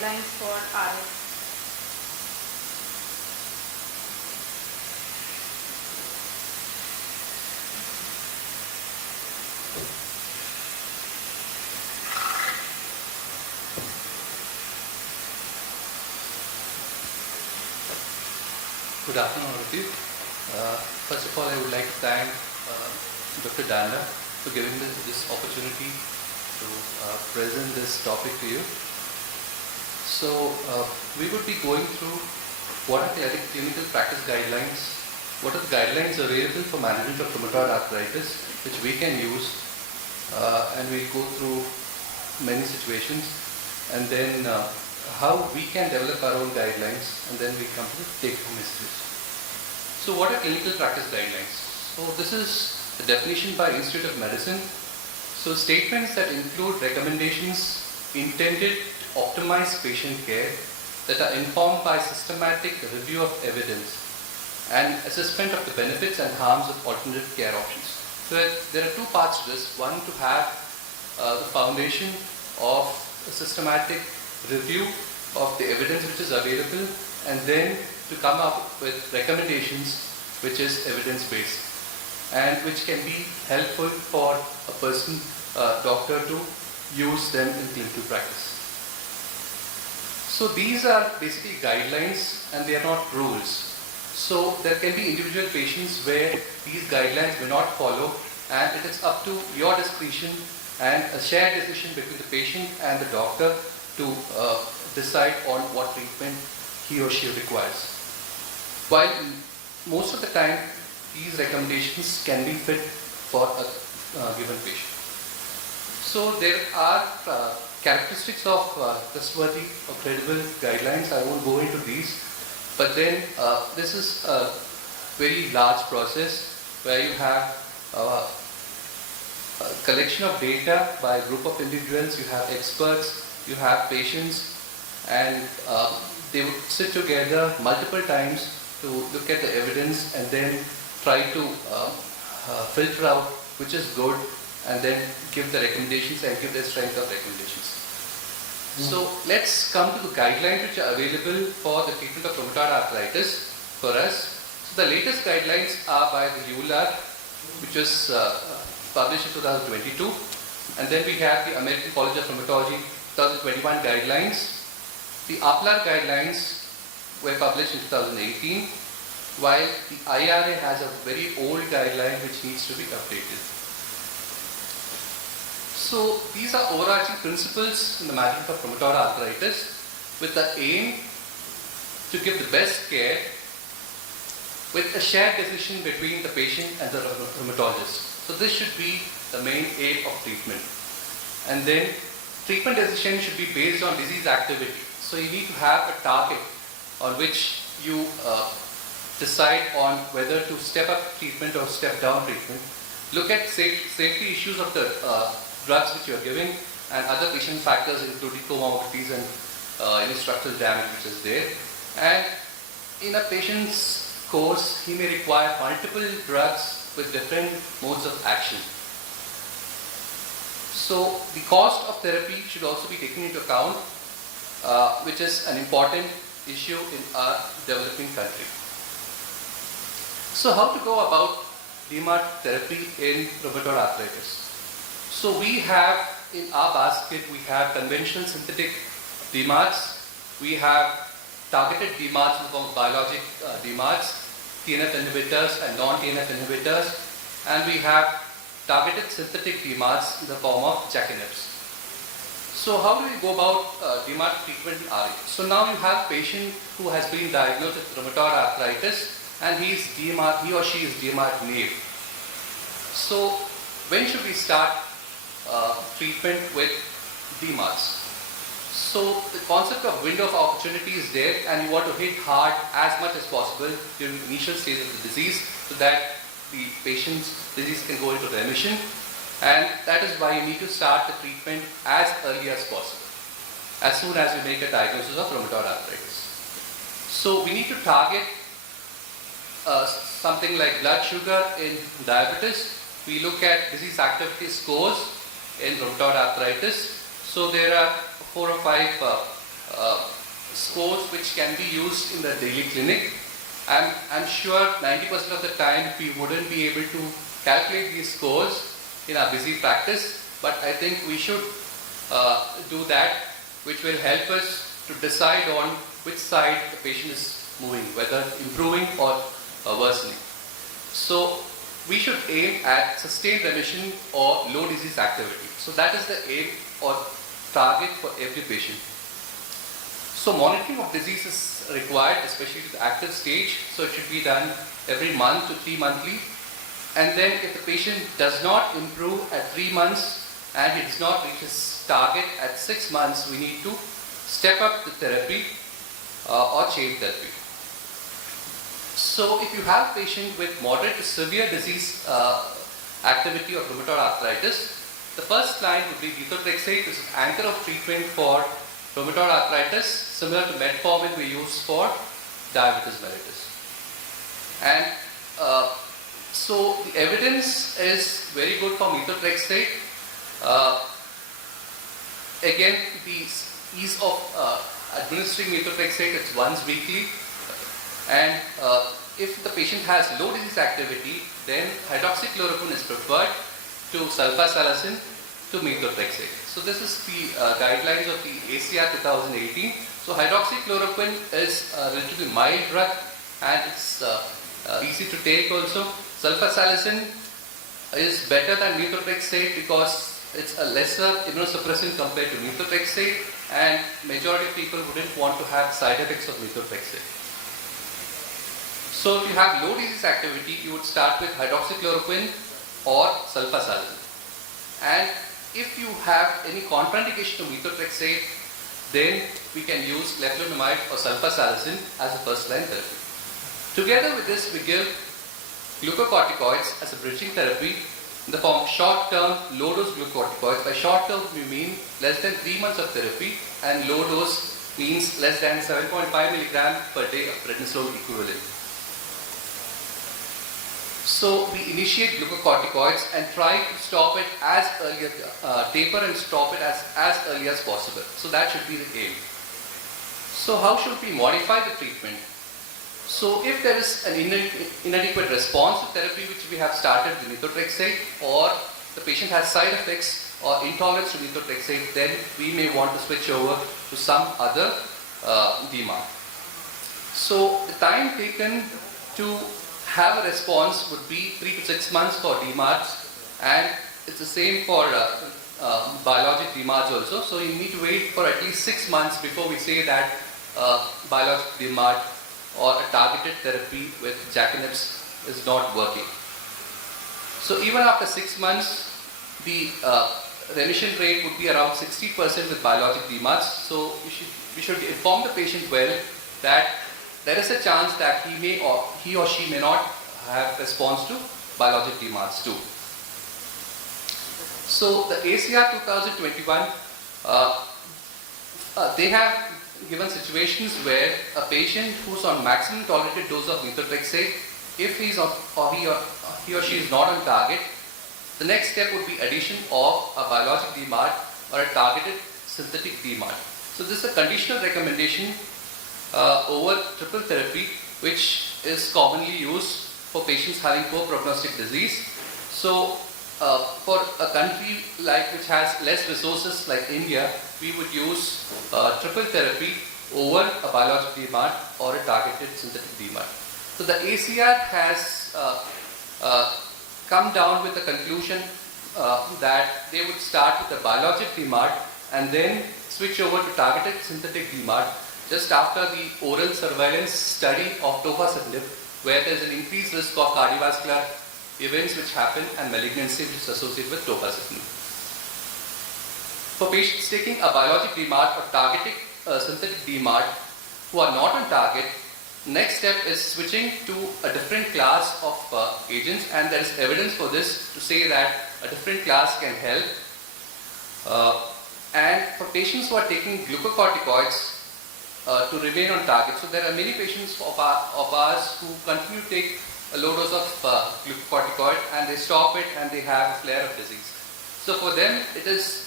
guidelines for RS. Good afternoon, all of you. First of all, I would like to thank Dr. Danda for giving this opportunity to present this topic to you. So, we would be going through what are clinical practice guidelines, what are the guidelines available for management of rheumatoid arthritis, which we can use, and we'll go through many situations, and then how we can develop our own guidelines, and then we come to the take-home messages. So what are clinical practice guidelines? So this is a definition by Institute of Medicine. So statements that include recommendations intended to optimize patient care that are informed by systematic review of evidence and assessment of the benefits and harms of alternative care options. So there are two parts to this. One, to have the foundation of a systematic review of the evidence which is available, and then to come up with recommendations which is evidence-based and which can be helpful for a person, doctor, to use them in clinical practice. So these are basically guidelines and they are not rules. So there can be individual patients where these guidelines may not follow, and it is up to your discretion and a shared decision between the patient and the doctor to decide on what treatment he or she requires. While most of the time these recommendations can be fit for a given patient. So there are characteristics of trustworthy or credible guidelines. I won't go into these, but then this is a very large process where you have a collection of data by a group of individuals, you have experts, you have patients, and they would sit together multiple times to look at the evidence and then try to filter out which is good and then give the recommendations and give the strength of recommendations. So let's come to the guidelines which are available for the treatment of rheumatoid arthritis for us. So the latest guidelines are by the ULAR, which was published in 2022, and then we have the American College of Rheumatology 2021 guidelines. The APLAR guidelines were published in 2018, while the IRA has a very old guideline which needs to be updated. So these are overarching principles in the management of rheumatoid arthritis with the aim to give the best care with a shared decision between the patient and the rheumatologist. So this should be the main aim of treatment. And then treatment decision should be based on disease activity. So you need to have a target on which you decide on whether to step up treatment or step down treatment. Look at safety issues of the drugs which you are giving and other patient factors including comorbidities and any structural damage which is there. And in a patient's course, he may require multiple drugs with different modes of action. So the cost of therapy should also be taken into account, which is an important issue in our developing country. So how to go about DMARD therapy in rheumatoid arthritis? So we have in our basket, we have conventional synthetic DMARDs, we have targeted DMARDs in the form of biologic DMARDs, TNF inhibitors and non-TNF inhibitors, and we have targeted synthetic DMARDs in the form of JAK inhibitors. So how do we go about DMARD treatment in RA? So now you have a patient who has been diagnosed with rheumatoid arthritis and he or she is DMARD naive. So when should we start treatment with DMARDs? So the concept of window of opportunity is there, and you want to hit hard as much as possible during the initial stage of the disease so that the patient's disease can go into remission, and that is why you need to start the treatment as early as possible, as soon as you make a diagnosis of rheumatoid arthritis. So we need to target something like blood sugar in diabetes. We look at disease activity scores in rheumatoid arthritis. So there are 4 or 5 scores which can be used in the daily clinic. I'm sure 90% of the time we wouldn't be able to calculate these scores in our busy practice, but I think we should do that, which will help us to decide on which side the patient is moving, whether improving or worsening. So we should aim at sustained remission or low disease activity. So that is the aim or target for every patient. So monitoring of disease is required, especially to the active stage. So it should be done every month to 3 monthly. And then if the patient does not improve at 3 months and he does not reach his target at 6 months, we need to step up the therapy or change therapy. So if you have a patient with moderate to severe disease activity of rheumatoid arthritis, the first line would be methotrexate, which is an anchor of treatment for rheumatoid arthritis, similar to metformin we use for diabetes mellitus. And so the evidence is very good for methotrexate. Again, the ease of administering methotrexate, it's once weekly. And if the patient has low disease activity, then hydroxychloroquine is preferred to sulfasalazine to methotrexate. So this is the guidelines of the ACR 2018. So hydroxychloroquine is a relatively mild drug and it's easy to take also. Sulfasalazine is better than methotrexate because it's a lesser immunosuppressant compared to methotrexate, and majority of people wouldn't want to have side effects of methotrexate. So if you have low disease activity, you would start with hydroxychloroquine or sulfasalazine. And if you have any contraindication to methotrexate, then we can use leflunomide or sulfasalazine as a first-line therapy. Together with this, we give glucocorticoids as a bridging therapy in the form of short-term, low-dose glucocorticoids. By short-term, we mean less than 3 months of therapy, and low-dose means less than 7.5 milligram per day of prednisolone equivalent. So we initiate glucocorticoids and try to stop it as early as, taper and stop it as early as possible. So that should be the aim. So how should we modify the treatment? So if there is an inadequate response to therapy which we have started with methotrexate, or the patient has side effects or intolerance to methotrexate, then we may want to switch over to some other DMARD. So the time taken to have a response would be 3 to 6 months for DMARDs, and it's the same for biologic DMARDs also. So you need to wait for at least 6 months before we say that biologic DMARD or a targeted therapy with JAK-inhibitors is not working. So even after 6 months, the remission rate would be around 60% with biologic DMARDs. So we should inform the patient well that there is a chance that he or she may not have response to biologic DMARDs too. So the ACR 2021, they have given situations where a patient who's on maximum tolerated dose of methotrexate, if he or she is not on target, the next step would be addition of a biologic DMARD or a targeted synthetic DMARD. So this is a conditional recommendation over triple therapy, which is commonly used for patients having poor prognostic disease. So for a country which has less resources like India, we would use triple therapy over a biologic DMARD or a targeted synthetic DMARD. So the ACR has come down with the conclusion that they would start with a biologic DMARD and then switch over to targeted synthetic DMARD just after the oral surveillance study of tofacitinib, where there is an increased risk of cardiovascular events which happen and malignancy which is associated with tofacitinib. For patients taking a biologic DMARD or targeting synthetic DMARD who are not on target, next step is switching to a different class of agents, and there is evidence for this to say that a different class can help. And for patients who are taking glucocorticoids to remain on target, so there are many patients of ours who continue to take a low dose of glucocorticoid and they stop it and they have a flare of disease. So for them it is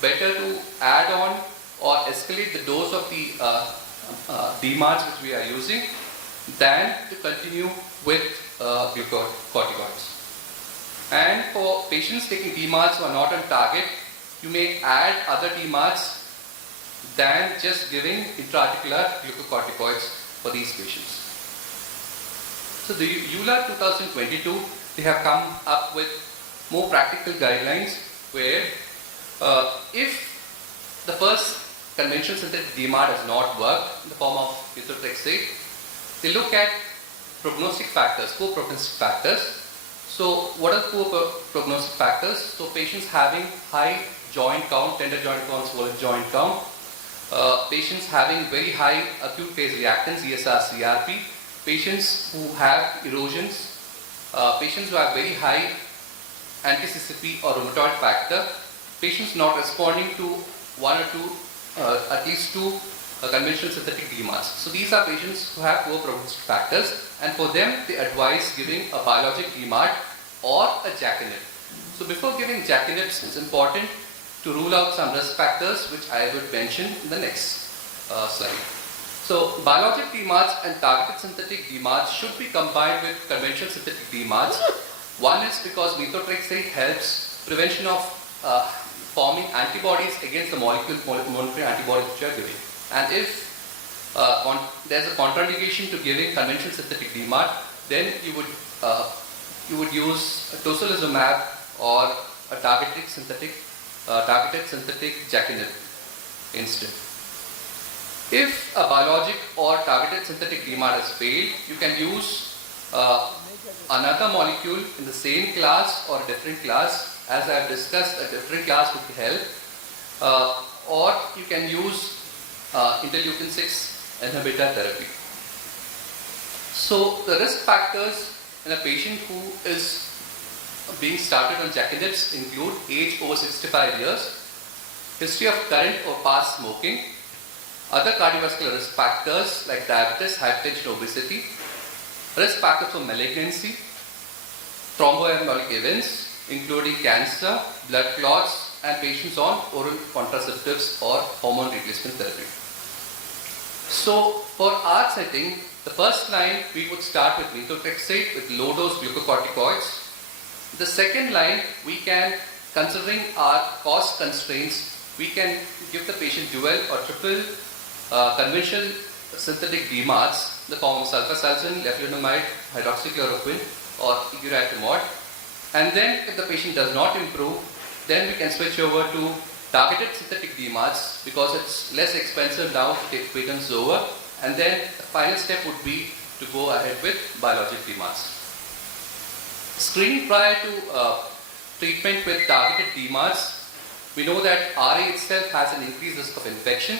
better to add on or escalate the dose of the DMARDs which we are using than to continue with glucocorticoids. And for patients taking DMARDs who are not on target, you may add other DMARDs than just giving intra-articular glucocorticoids for these patients. So the EULAR 2022, they have come up with more practical guidelines where if the first conventional synthetic DMARD has not worked in the form of methotrexate, they look at prognostic factors, poor prognostic factors. So what are poor prognostic factors? So patients having high joint count, tender joint count, swollen joint count, patients having very high acute phase reactants, ESR, CRP, patients who have erosions, patients who have very high anti-CCP or rheumatoid factor, patients not responding to one or two, at least two conventional synthetic DMARDs. So these are patients who have poor prognostic factors, and for them they advise giving a biologic DMARD or a JAK-inhib. So before giving JAK-inhibs, it's important to rule out some risk factors which I would mention in the next slide. So biologic DMARDs and targeted synthetic DMARDs should be combined with conventional synthetic DMARDs. One is because methotrexate helps prevention of forming antibodies against the monoclonal antibodies which you are giving. And if there's a contraindication to giving conventional synthetic DMARD, then you would use tocilizumab or a targeted synthetic JAK-inhib instead. If a biologic or targeted synthetic DMARD has failed, you can use another molecule in the same class or a different class. As I have discussed, a different class would help. Or you can use interleukin 6 inhibitor therapy. So the risk factors in a patient who is being started on JAK-inhibs include age over 65 years, history of current or past smoking, other cardiovascular risk factors like diabetes, hypertension, obesity, risk factors for malignancy, thromboembolic events including cancer, blood clots, and patients on oral contraceptives or hormone replacement therapy. So for our setting, the first line we would start with methotrexate with low dose glucocorticoids. The second line, we can, considering our cost constraints, we can give the patient dual or triple conventional synthetic DMARDs in the form of sulfasalzine, leflunomide, hydroxychloroquine or iratimod. And then if the patient does not improve, then we can switch over to targeted synthetic DMARDs because it's less expensive now to take patents over. And then the final step would be to go ahead with biologic DMARDs. Screening prior to treatment with targeted DMARDs, we know that RA itself has an increased risk of infection,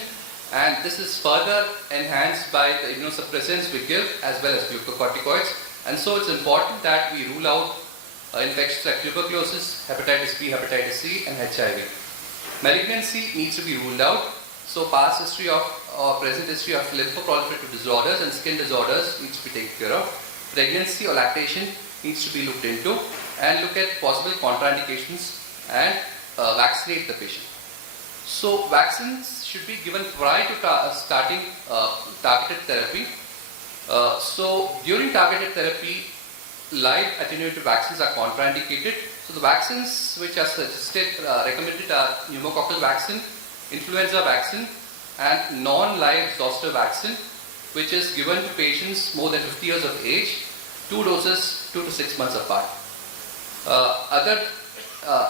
and this is further enhanced by the immunosuppressants we give as well as glucocorticoids. And so it's important that we rule out infections like tuberculosis, hepatitis B, hepatitis C, and HIV. Malignancy needs to be ruled out. So past history of or present history of lymphoproliferative disorders and skin disorders needs to be taken care of. Pregnancy or lactation needs to be looked into, and look at possible contraindications and vaccinate the patient. So vaccines should be given prior to starting targeted therapy. So during targeted therapy, live attenuated vaccines are contraindicated. So the vaccines which are suggested, recommended are pneumococcal vaccine, influenza vaccine, and non-live zoster vaccine, which is given to patients more than 50 years of age, 2 doses 2 to 6 months apart. Other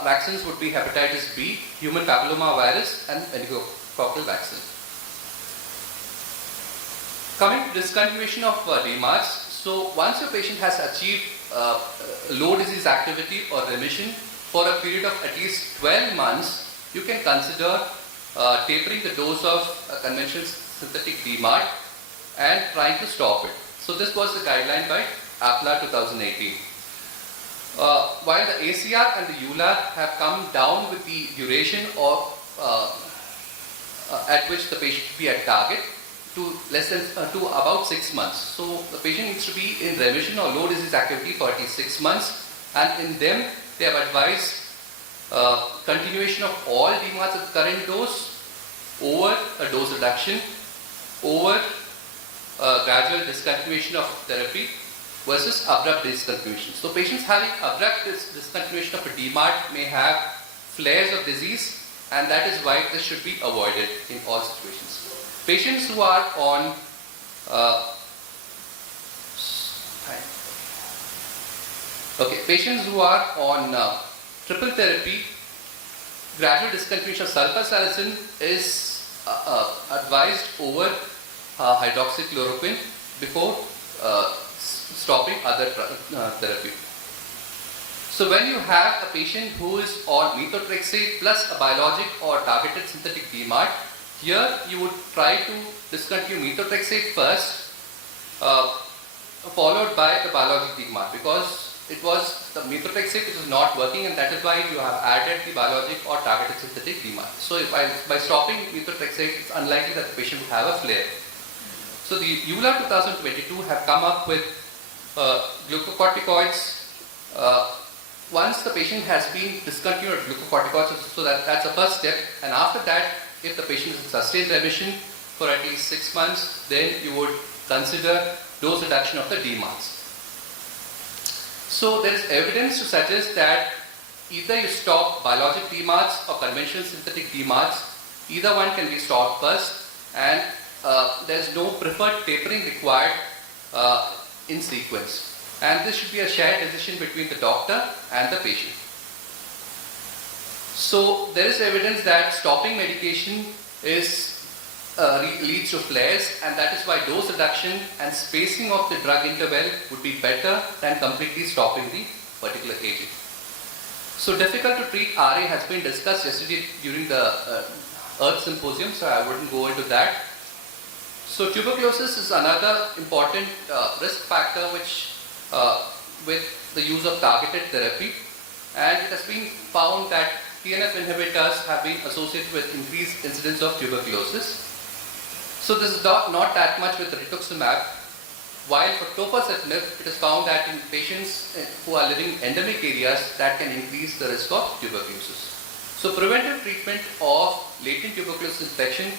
vaccines would be hepatitis B, human papillomavirus, and meningococcal vaccine. Coming to discontinuation of DMARDs, so once your patient has achieved low disease activity or remission for a period of at least 12 months, you can consider tapering the dose of conventional synthetic DMARD and trying to stop it. So this was the guideline by APLA 2018. While the ACR and the EULAR have come down with the duration of at which the patient should be at target to less than to about 6 months. So the patient needs to be in remission or low disease activity for at least 6 months, and in them they have advised continuation of all DMARDs at the current dose, over a dose reduction, over a gradual discontinuation of therapy versus abrupt discontinuation. So patients having abrupt discontinuation of a DMARD may have flares of disease, and that is why this should be avoided in all situations. Patients who are on patients who are on triple therapy, gradual discontinuation of sulfasalazine is advised over hydroxychloroquine before stopping other therapy. So when you have a patient who is on methotrexate plus a biologic or targeted synthetic DMARD, here you would try to discontinue methotrexate first, followed by the biologic DMARD, because it was the methotrexate which is not working, and that is why you have added the biologic or targeted synthetic DMARD. So if by stopping methotrexate, it's unlikely that the patient will have a flare. So the EULAR 2022 have come up with glucocorticoids. Once the patient has been discontinued glucocorticoids, so that's the first step, and after that, if the patient is in sustained remission for at least 6 months, then you would consider dose reduction of the DMARDs. So there is evidence to suggest that either you stop biologic DMARDs or conventional synthetic DMARDs, either one can be stopped first, and there is no preferred tapering required in sequence. And this should be a shared decision between the doctor and the patient. So there is evidence that stopping medication leads to flares, and that is why dose reduction and spacing of the drug interval would be better than completely stopping the particular agent. So difficult to treat RA has been discussed yesterday during the Earth Symposium, so I wouldn't go into that. So tuberculosis is another important risk factor which with the use of targeted therapy, and it has been found that TNF inhibitors have been associated with increased incidence of tuberculosis. So this is not that much with rituximab, while for tofacitinib, it is found that in patients who are living in endemic areas, that can increase the risk of tuberculosis. So preventive treatment of latent tuberculosis infection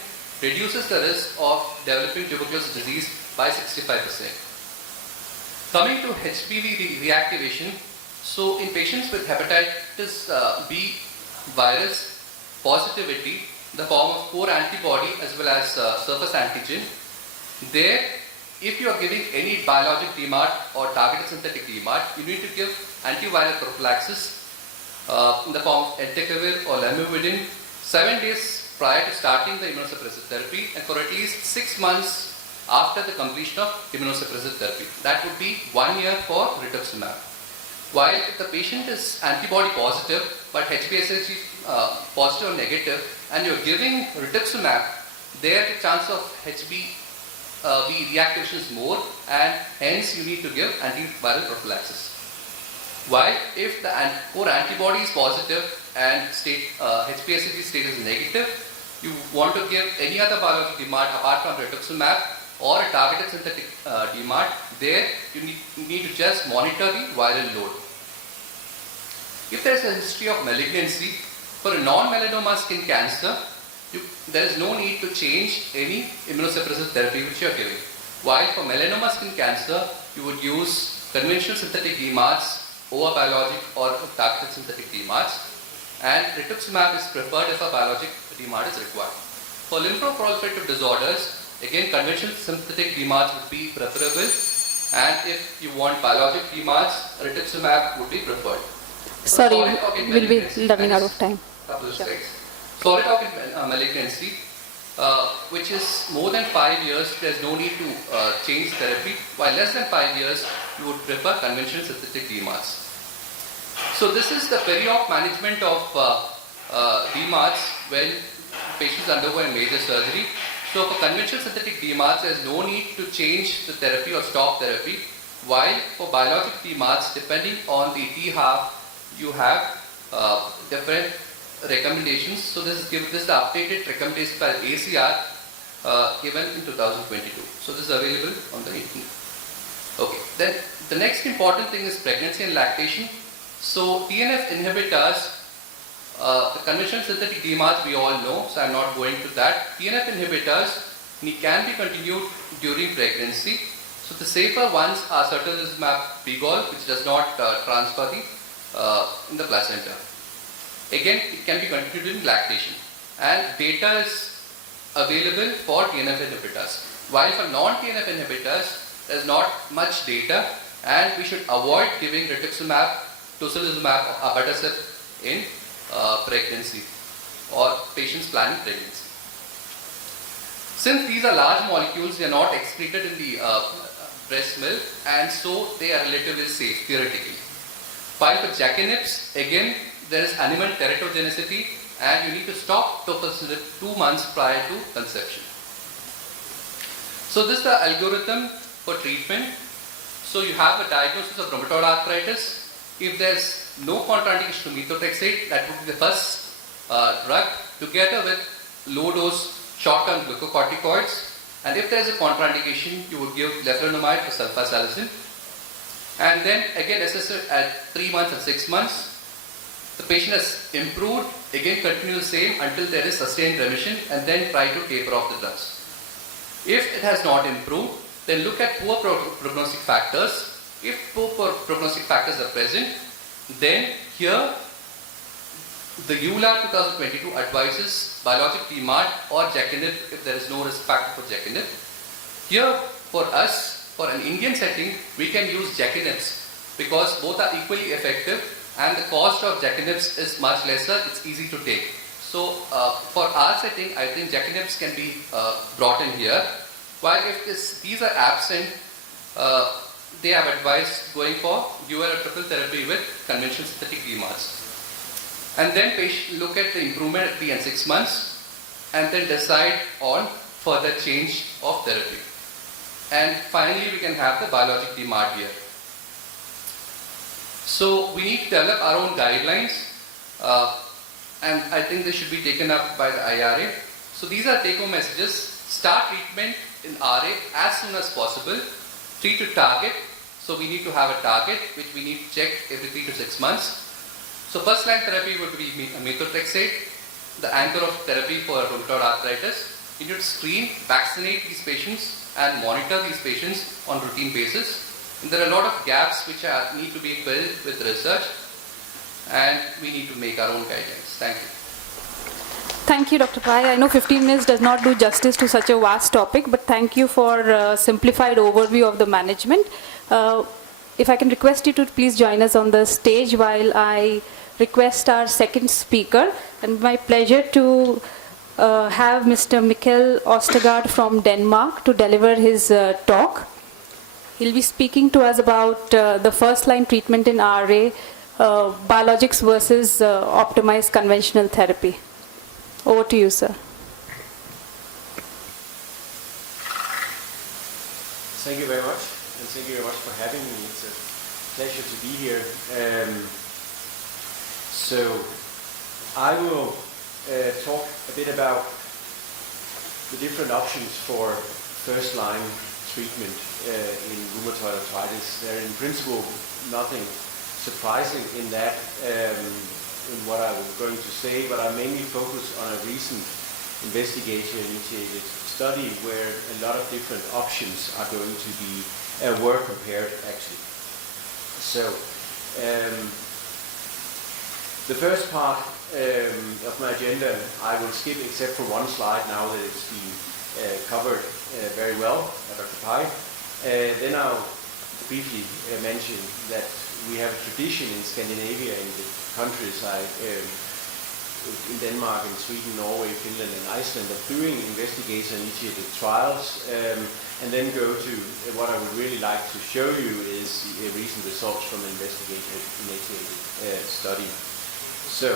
reduces the risk of developing tuberculosis disease by 65%. Coming to HBV reactivation, so in patients with hepatitis B virus positivity, the form of core antibody as well as surface antigen, there if you are giving any biologic DMARD or targeted synthetic DMARD, you need to give antiviral prophylaxis in the form of entecavir or lamivudine 7 days prior to starting the immunosuppressive therapy, and for at least 6 months after the completion of immunosuppressive therapy. That would be 1 year for rituximab. While if the patient is antibody positive but HBsAg positive or negative, and you are giving rituximab, there the chance of HBV reactivation is more, and hence you need to give antiviral prophylaxis. While if the core antibody is positive and HBsAg status is negative, you want to give any other biologic DMARD apart from rituximab or a targeted synthetic DMARD. There you need to just monitor the viral load. If there is a history of malignancy, for a non-melanoma skin cancer, there is no need to change any immunosuppressive therapy which you are giving. While for melanoma skin cancer, you would use conventional synthetic DMARDs over biologic or targeted synthetic DMARDs, and rituximab is preferred if a biologic DMARD is required. For lymphoproliferative disorders, again conventional synthetic DMARDs would be preferable, and if you want biologic DMARDs, rituximab would be preferred. Sorry, we'll be running out of time. Solid organ malignancy, which is more than 5 years, there is no need to change therapy, while less than 5 years, you would prefer conventional synthetic DMARDs. So this is the peri-op management of DMARDs when patients undergo a major surgery. So for conventional synthetic DMARDs, there is no need to change the therapy or stop therapy, while for biologic DMARDs, depending on the T-half, you have different recommendations. So this is the updated recommendation by ACR given in 2022. So this is available on the internet. Okay. Then the next important thing is pregnancy and lactation. So TNF inhibitors The conventional synthetic DMARDs we all know, so I'm not going to that. TNF inhibitors can be continued during pregnancy. So the safer ones are certolizumab pegol, which does not transfer in the placenta. Again, it can be continued during lactation. And data is available for TNF inhibitors. While for non-TNF inhibitors, there is not much data, and we should avoid giving rituximab, tocilizumab, or abatacept in pregnancy or patients planning pregnancy. Since these are large molecules, they are not excreted in the breast milk, and so they are relatively safe theoretically. While for JAK-inhibitors, again there is animal teratogenicity, and you need to stop tofacitinib 2 months prior to conception. So this is the algorithm for treatment. So you have a diagnosis of rheumatoid arthritis. If there's no contraindication to methotrexate, that would be the first drug together with low dose short-term glucocorticoids. And if there's a contraindication, you would give leflunomide or sulfasalazine. And then again assess it at 3 months and 6 months. The patient has improved, again continue the same until there is sustained remission, and then try to taper off the drugs. If it has not improved, then look at poor prognostic factors. If poor prognostic factors are present, then here the EULAR 2022 advises biologic DMARD or JAK-inhib if there is no risk factor for JAK-inhib. Here for us, for an Indian setting, we can use JAK-inhibs because both are equally effective and the cost of JAK-inhibs is much lesser, it's easy to take. So for our setting, I think JAK-inhibs can be brought in here. While if these are absent, they have advised going for UL or triple therapy with conventional synthetic DMARDs. And then look at the improvement at 3 and 6 months, and then decide on further change of therapy. And finally, we can have the biologic DMARD here. So we need to develop our own guidelines, and I think they should be taken up by the IRA. So these are take-home messages. Start treatment in RA as soon as possible. Treat to target. So we need to have a target which we need to check every 3 to 6 months. So first line therapy would be methotrexate, the anchor of therapy for rheumatoid arthritis. You need to screen, vaccinate these patients and monitor these patients on routine basis. And there are a lot of gaps which need to be filled with research, and we need to make our own guidelines. Thank you. Thank you, Dr. Pai. I know 15 minutes does not do justice to such a vast topic, but thank you for a simplified overview of the management. If I can request you to please join us on the stage while I request our second speaker. And my pleasure to have Mr. Mikkel Ostergaard from Denmark to deliver his talk. He'll be speaking to us about the first line treatment in RA, biologics versus optimized conventional therapy. Over to you, sir. Thank you very much, and thank you very much for having me. It's a pleasure to be here. So I will talk a bit about the different options for first-line treatment in rheumatoid arthritis. There are in principle nothing surprising in that, in what I was going to say, but I mainly focus on a recent investigator-initiated study where a lot of different options are going to be were compared actually. So the first part of my agenda I will skip except for one slide now that it's been covered very well by Dr. Pai. Then I'll briefly mention that we have a tradition in Scandinavia, in the countries like in Denmark, in Sweden, Norway, Finland and Iceland, of doing investigator-initiated trials, and then go to what I would really like to show you is the recent results from an investigator-initiated study. So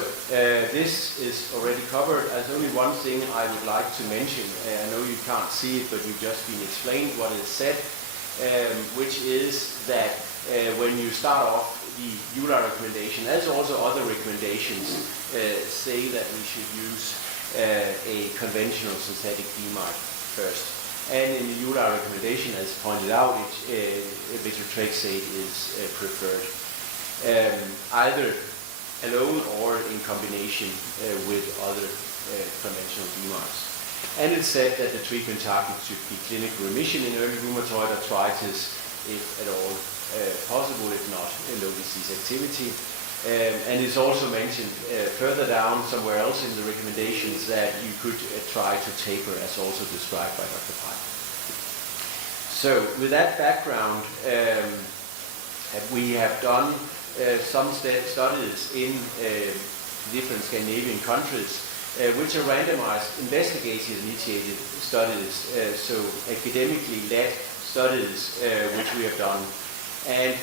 this is already covered. There's only one thing I would like to mention. I know you can't see it, but you've just been explained what is said, which is that when you start off, the EULAR recommendation, as also other recommendations, say that we should use a conventional synthetic DMARD first. And in the EULAR recommendation, as pointed out, methotrexate is preferred. Either alone or in combination with other conventional DMARDs. And it's said that the treatment target should be clinical remission in early rheumatoid arthritis, if at all possible, if not low disease activity. And it's also mentioned further down somewhere else in the recommendations that you could try to taper, as also described by Dr. Pai. So with that background, we have done some studies in different Scandinavian countries, which are randomized, investigator-initiated studies, so academically led studies which we have done. And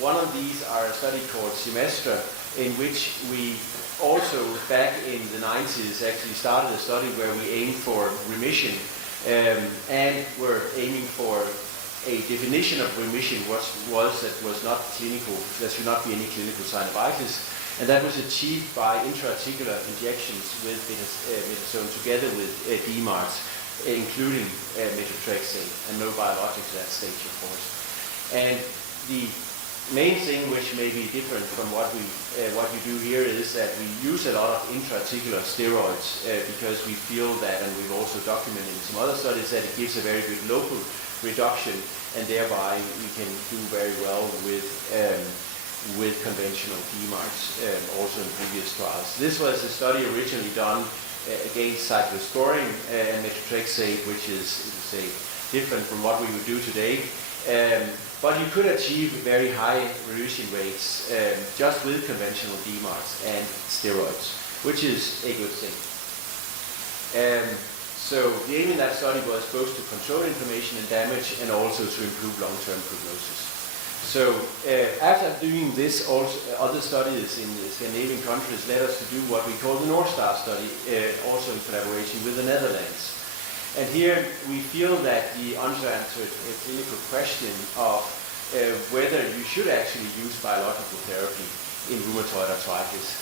one of these are a study called Semestra, in which we also, back in the 90s, actually started a study where we aimed for remission, and were aiming for a definition of remission that was not clinical, there should not be any clinical synovitis, and that was achieved by intra-articular injections with metazone together with DMARDs, including methotrexate, and no biologics at that stage, of course. And the main thing which may be different from what you do here is that we use a lot of intra-articular steroids because we feel that, and we've also documented in some other studies, that it gives a very good local reduction, and thereby we can do very well with conventional DMARDs, also in previous trials. This was a study originally done against cyclosporine and methotrexate, which is, say, different from what we would do today. But you could achieve very high remission rates just with conventional DMARDs and steroids, which is a good thing. So the aim in that study was both to control inflammation and damage, and also to improve long-term prognosis. So after doing this, also other studies in the Scandinavian countries led us to do what we call the North Star study, also in collaboration with the Netherlands. And here we feel that the unanswered clinical question of whether you should actually use biological therapy in rheumatoid arthritis,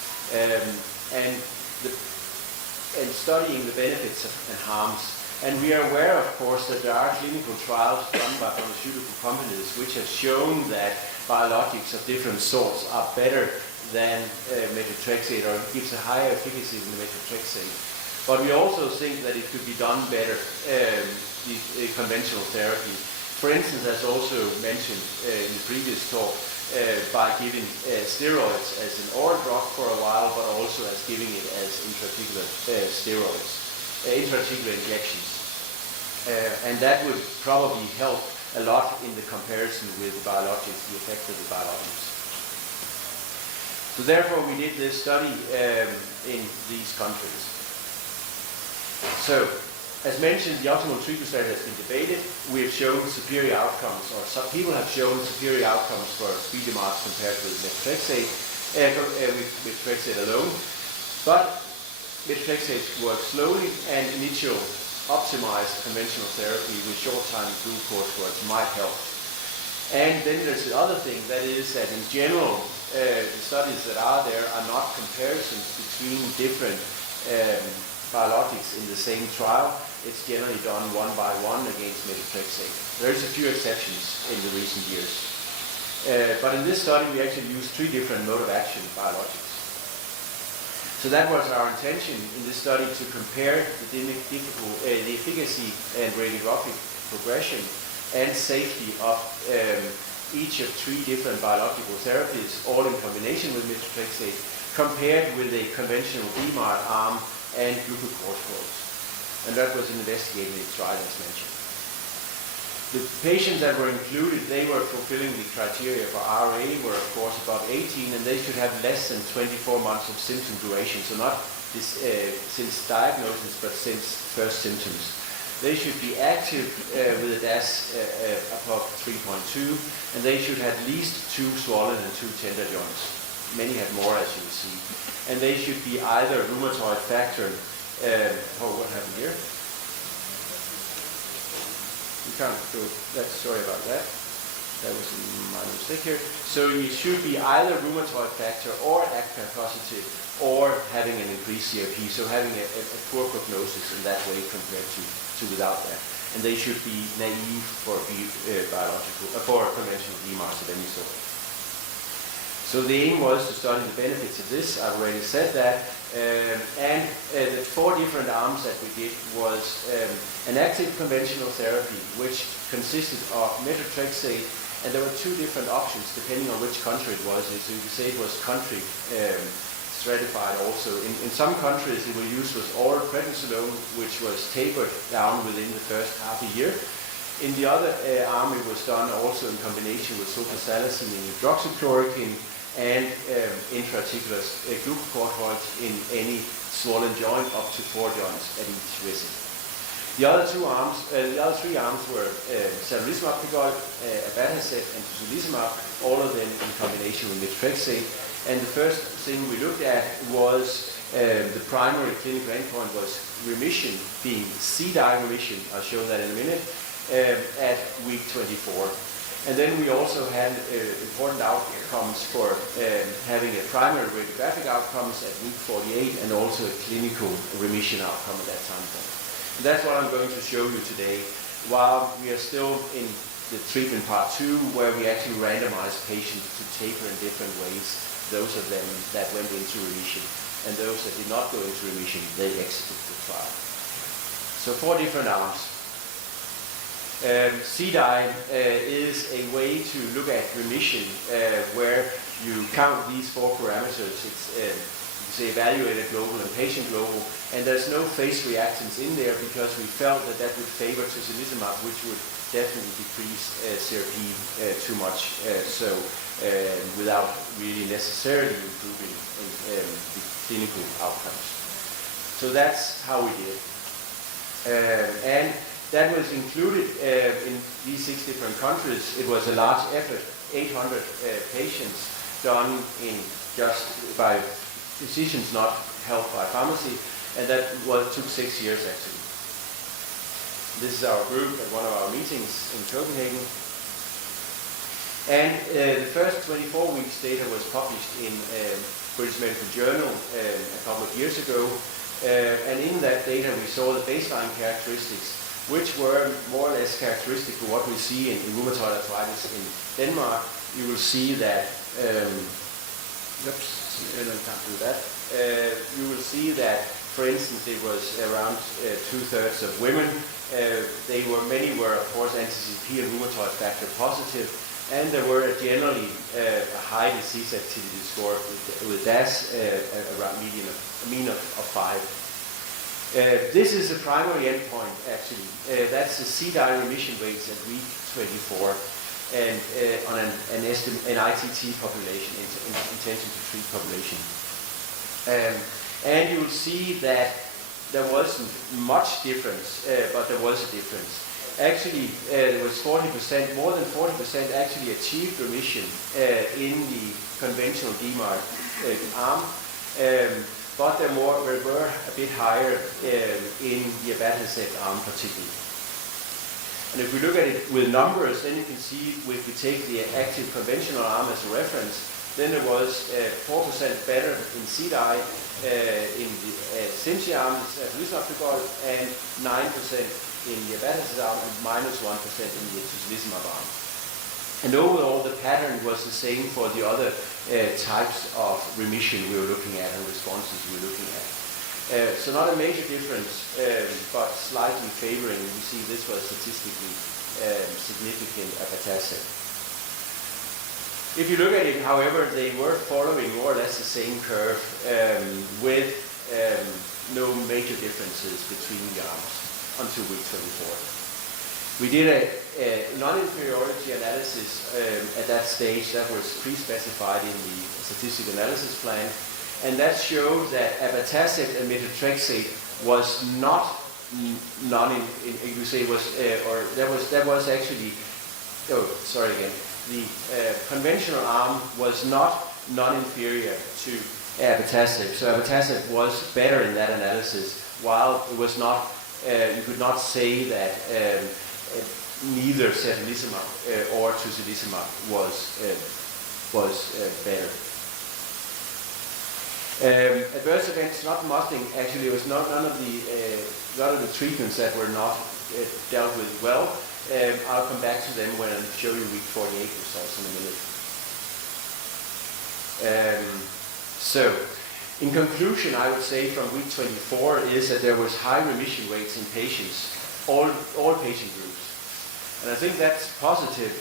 and studying the benefits and harms. And we are aware, of course, that there are clinical trials done by pharmaceutical companies which have shown that biologics of different sorts are better than methotrexate, or gives a higher efficacy than methotrexate. But we also think that it could be done better, the conventional therapy. For instance, as also mentioned in the previous talk, by giving steroids as an oral drug for a while, but also as giving it as intraarticular steroids, intraarticular injections. And that would probably help a lot in the comparison with the biologics, the effect of the biologics. So therefore we did this study in these countries. So, as mentioned, the optimal treatment strategy has been debated. We have shown superior outcomes, or some people have shown superior outcomes for speed DMARDs compared with methotrexate, with methotrexate alone. But methotrexate works slowly, and initial optimized conventional therapy with short-time glucose works might help. And then there's the other thing, that is that in general, the studies that are there are not comparisons between different biologics in the same trial. It's generally done one by one against methotrexate. There's a few exceptions in the recent years. But in this study, we actually used 3 different mode of action biologics. So that was our intention in this study, to compare the efficacy and radiographic progression and safety of each of 3 different biological therapies, all in combination with methotrexate, compared with a conventional DMARD arm and glucocorticoids. And that was an investigative trial, as mentioned. The patients that were included, they were fulfilling the criteria for RA, were of course above 18, and they should have less than 24 months of symptom duration, so not this, since diagnosis, but since first symptoms. They should be active with a DAS above 3.2, and they should have at least 2 swollen and 2 tender joints. Many have more, as you will see. And they should be either rheumatoid factor, what happened here? You can't do that, sorry about that. That was my mistake here. So you should be either rheumatoid factor or ACPA positive, or having an increased CRP, so having a poor prognosis in that way compared to without that. And they should be naive for biological, for conventional DMARDs of any sort. So the aim was to study the benefits of this. I've already said that. The 4 different arms that we did was an active conventional therapy, which consisted of methotrexate, and there were 2 different options depending on which country it was. So you could say it was country stratified also. In some countries it was used with oral prednisolone, which was tapered down within the first half a year. In the other arm it was done also in combination with sulfasalazine and hydroxychloroquine and intra-articular glucocorticoids in any swollen joint up to 4 joints at each visit. The other 3 arms were sarilizumab pegol, abatacept, and tocilizumab, all of them in combination with methotrexate. And the first thing we looked at was the primary clinical endpoint was remission, being CDI remission. I'll show that in a minute, at week 24. And then we also had important outcomes for having a primary radiographic outcomes at week 48 and also a clinical remission outcome at that time point. And that's what I'm going to show you today, while we are still in the treatment part 2, where we actually randomized patients to taper in different ways. Those of them that went into remission, and those that did not go into remission, they exited the trial. So 4 different arms. CDI is a way to look at remission where you count these 4 parameters. It's evaluated global and patient global, and there's no phase reactants in there because we felt that would favor tocilizumab, which would definitely decrease CRP too much, without really necessarily improving the clinical outcomes. So that's how we did. And that was included in these 6 different countries. It was a large effort, 800 patients done in just by physicians, not helped by pharmacy, and that took 6 years actually. This is our group at one of our meetings in Copenhagen. And the first 24 weeks data was published in British Medical Journal a couple of years ago. And in that data we saw the baseline characteristics, which were more or less characteristic of what we see in rheumatoid arthritis in Denmark. You will see that, you will see that, for instance, it was around 2/3 of women. Many were of course anti-CCP and rheumatoid factor positive, and there were generally a high disease activity score with DAS around mean of 5. This is the primary endpoint actually. That's the CDI remission rates at week 24, and on an ITT population, intention to treat population. And you will see that there wasn't much difference, but there was a difference. Actually, there was 40%, more than 40% actually achieved remission in the conventional DMARD arm, but there were a bit higher in the abatacept arm particularly. And if we look at it with numbers, then you can see if we take the active conventional arm as a reference, then there was 4% better in CDI in the Simsi arm, and 9% in the abatacept arm, and -1% in the tocilizumab arm. And overall, the pattern was the same for the other types of remission we were looking at and responses we were looking at. So not a major difference, but slightly favoring. You see this was statistically significant abatacept. If you look at it, however, they were following more or less the same curve with no major differences between the arms until week 24. We did a non-inferiority analysis at that stage that was pre-specified in the statistical analysis plan, and that showed that abatacept and methotrexate was not the conventional arm was not non-inferior to abatacept. So abatacept was better in that analysis, while it was not. You could not say that neither sarilizumab or tocilizumab was better. Adverse events, not nothing. Actually, it was none of the treatments that were not dealt with well. I'll come back to them when I show you week 48 results in a minute. So, in conclusion, I would say from week 24 is that there was high remission rates in patients, all patient groups. And I think that's positive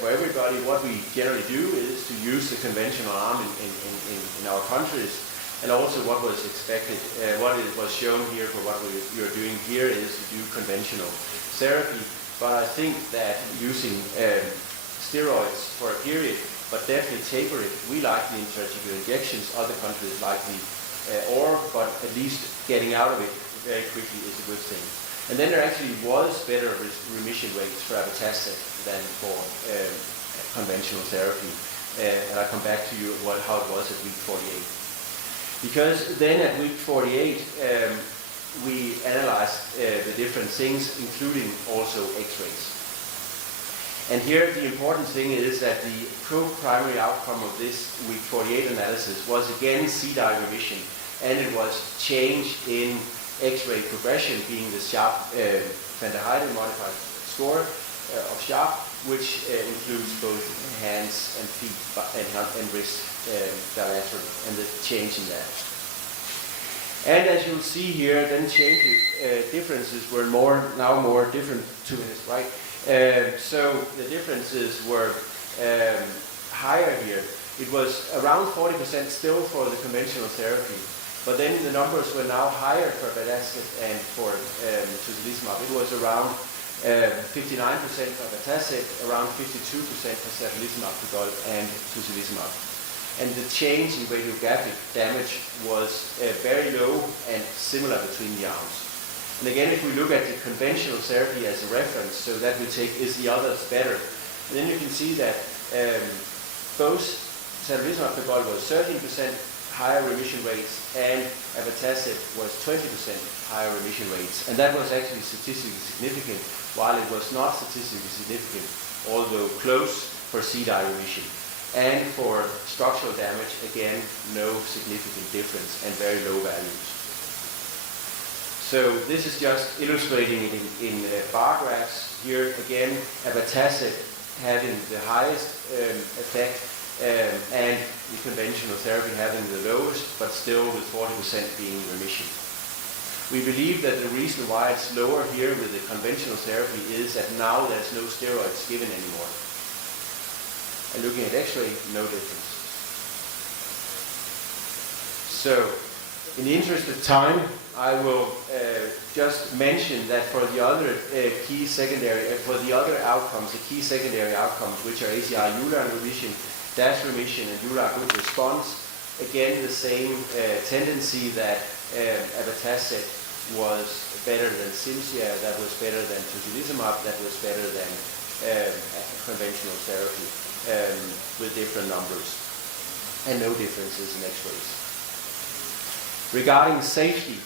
for everybody. What we generally do is to use the conventional arm in our countries, and also what was expected, what it was shown here for what you're doing here is to do conventional therapy. But I think that using steroids for a period, but definitely taper it. We like the intraarticular injections, other countries like the but at least getting out of it very quickly is a good thing. And then there actually was better remission rates for abatacept than for conventional therapy. And I'll come back to you how it was at week 48. Because then at week 48, we analyzed the different things, including also x-rays. And here the important thing is that the co-primary outcome of this week 48 analysis was again CDI remission, and it was change in X-ray progression, being the Sharp Van der Heijden modified score of Sharp, which includes both hands and feet and wrist bilaterally, and the change in that. And as you'll see here, then differences were now more different. 2 minutes, right? So the differences were higher here. It was around 40% still for the conventional therapy, but then the numbers were now higher for abatacept and for tocilizumab. It was around 59% for abatacept, around 52% for tocilizumab and tocilizumab. And the change in radiographic damage was very low and similar between the arms. And again, if we look at the conventional therapy as a reference, so that we take is the others better, and then you can see that both tocilizumab was 13% higher remission rates and abatacept was 20% higher remission rates. And that was actually statistically significant, while it was not statistically significant, although close, for CDI remission. And for structural damage, again, no significant difference and very low values. So this is just illustrating it in bar graphs. Here again, abatacept having the highest effect and the conventional therapy having the lowest, but still with 40% being remission. We believe that the reason why it's lower here with the conventional therapy is that now there's no steroids given anymore. And looking at X-ray, no difference. So, in the interest of time, I will just mention that for the other key secondary, for the other outcomes, the key secondary outcomes, which are ACR ULAR remission, DASH remission, and ULAR good response, again the same tendency that abatacept was better than Cimzia, that was better than tocilizumab, that was better than conventional therapy, with different numbers, and no differences in X-rays. Regarding safety,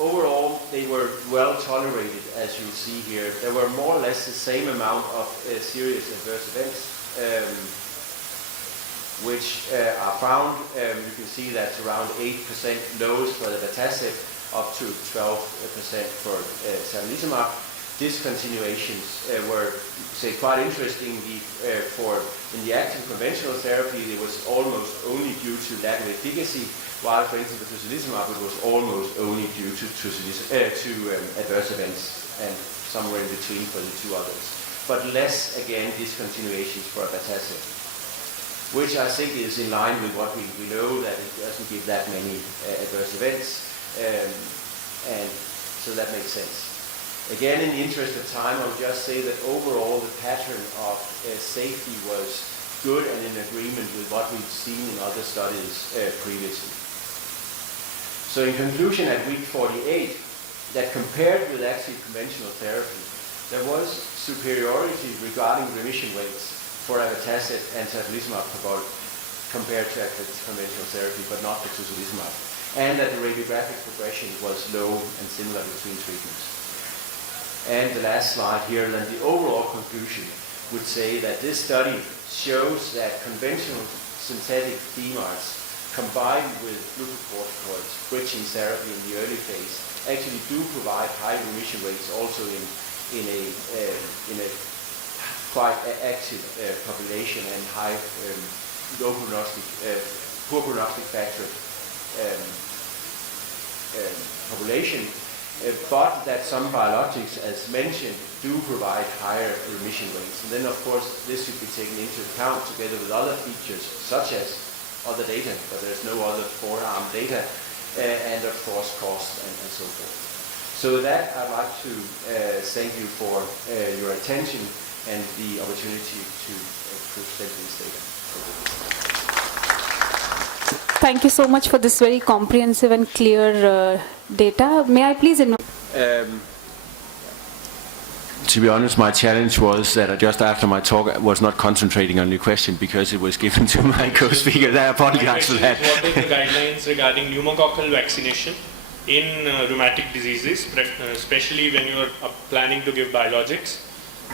overall they were well tolerated, as you'll see here. There were more or less the same amount of serious adverse events which are found. You can see that's around 8% lowest for the abatacept, up to 12% for tocilizumab. Discontinuations were, say, quite interesting. In the active conventional therapy, it was almost only due to lack of efficacy, while, for instance, for tocilizumab, it was almost only due to adverse events, and somewhere in between for the two others. But less, again, discontinuations for abatacept, which I think is in line with what we know, that it doesn't give that many adverse events, and so that makes sense. Again, in the interest of time, I'll just say that overall the pattern of safety was good and in agreement with what we've seen in other studies previously. So in conclusion, at week 48, that compared with actually conventional therapy, there was superiority regarding remission rates for abatacept and tocilizumab compared to conventional therapy, but not for tocilizumab, and that the radiographic progression was low and similar between treatments. And the last slide here, then the overall conclusion would say that this study shows that conventional synthetic DMARDs combined with glucocorticoids, bridging therapy in the early phase, actually do provide high remission rates also in a quite active population and high low prognostic, poor prognostic factor population, but that some biologics, as mentioned, do provide higher remission rates. And then, of course, this should be taken into account together with other features, such as other data, but there's no other forearm data, and of course, cost and so forth. So with that, I'd like to thank you for your attention and the opportunity to present this data. Thank you so much for this very comprehensive and clear data. May I please invite? To be honest, my challenge was that just after my talk I was not concentrating on your question because it was given to my co-speaker. I apologize for that. What is the guidelines regarding pneumococcal vaccination in rheumatic diseases, especially when you are planning to give biologics?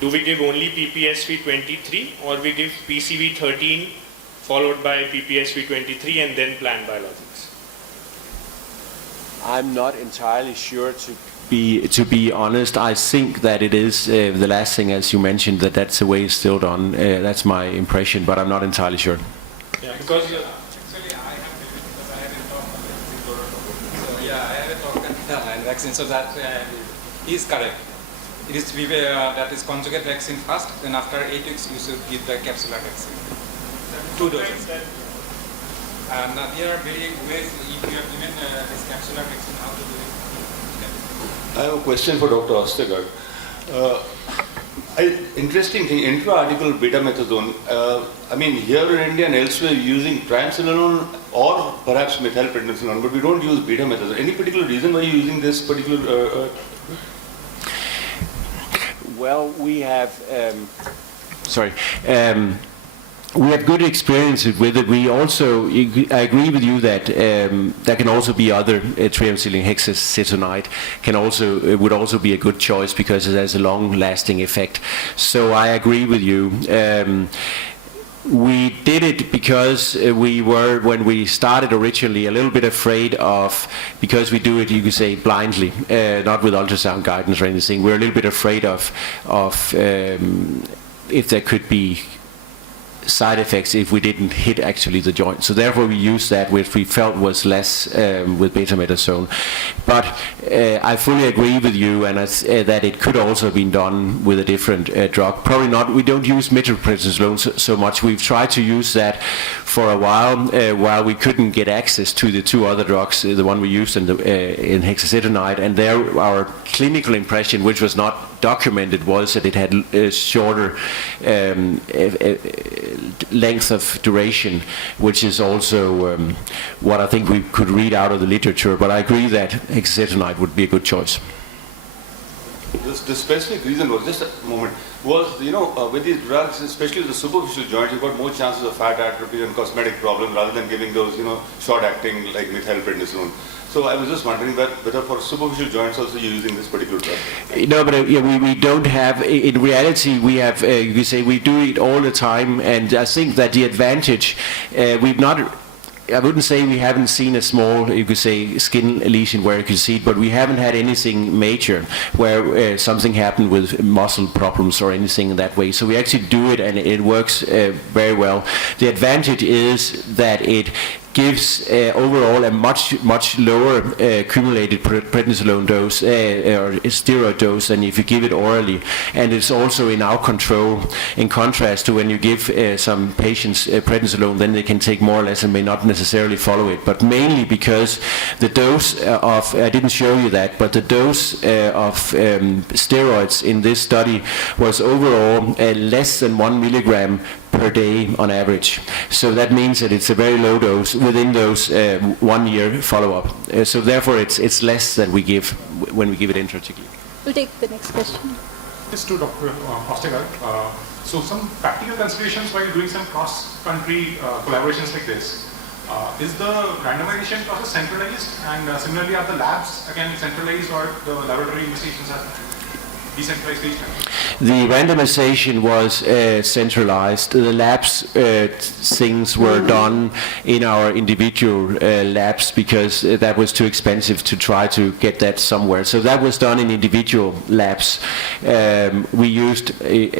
Do we give only PPSV23 or we give PCV13 followed by PPSV23 and then plan biologics? I'm not entirely sure to be honest. I think that it is the last thing, as you mentioned, that's the way it's still done. That's my impression, but I'm not entirely sure. Yeah, because actually I have because I had a talk before. So yeah, I had a talk and vaccine. So that is correct. It is to be that is conjugate vaccine first. Then after 8 weeks you should give the capsular vaccine. 2 doses. And there are very ways if you have given this capsular vaccine how to do it. I have a question for Dr. Ostegard. Interesting thing, intra-article betamethasone. I mean, here in India and elsewhere, using triamcinolone or perhaps methylprednisolone, but we don't use betamethasone. Any particular reason why you're using this particular? Well, we have. We have good experiences with it. We also, I agree with you that there can also be other triamcinolone hexacetonide would also be a good choice because it has a long-lasting effect. So I agree with you. We did it because we were, when we started originally, a little bit afraid of, because we do it, you could say, blindly, not with ultrasound guidance or anything. We're a little bit afraid of if there could be side effects if we didn't hit actually the joint. So therefore we used that which we felt was less with betamethasone. But I fully agree with you and that it could also have been done with a different drug. Probably not, we don't use methylprednisolone so much. We've tried to use that for a while we couldn't get access to the 2 other drugs, the one we used in hexacetonide, and there our clinical impression, which was not documented, was that it had a shorter length of duration, which is also what I think we could read out of the literature. But I agree that hexacetonide would be a good choice. The specific reason was, just a moment, was, with these drugs, especially the superficial joint, you've got more chances of fat atrophy and cosmetic problems rather than giving those, short-acting like methylprednisolone. So I was just wondering whether for superficial joints also you're using this particular drug. No, but we don't have, in reality we have, you could say we do it all the time, and I think that the advantage, we've not, I wouldn't say we haven't seen a small, you could say, skin lesion where you could see it, but we haven't had anything major where something happened with muscle problems or anything in that way. So we actually do it and it works very well. The advantage is that it gives overall a much lower accumulated prednisolone dose or steroid dose than if you give it orally, and it's also in our control, in contrast to when you give some patients prednisolone, then they can take more or less and may not necessarily follow it, but mainly because the dose of, I didn't show you that, but the dose of steroids in this study was overall less than 1 milligram per day on average. So that means that it's a very low dose within those 1 year follow-up. So therefore it's less than we give when we give it intrathecally. We'll take the next question. This to Dr. Ostegard. So some practical considerations while doing some cross-country collaborations like this. Is the randomization process centralized, and similarly are the labs again centralized or the laboratory investigations are? decentralized treatment? The randomization was centralized. The labs things were done in our individual labs because that was too expensive to try to get that somewhere. So that was done in individual labs. We used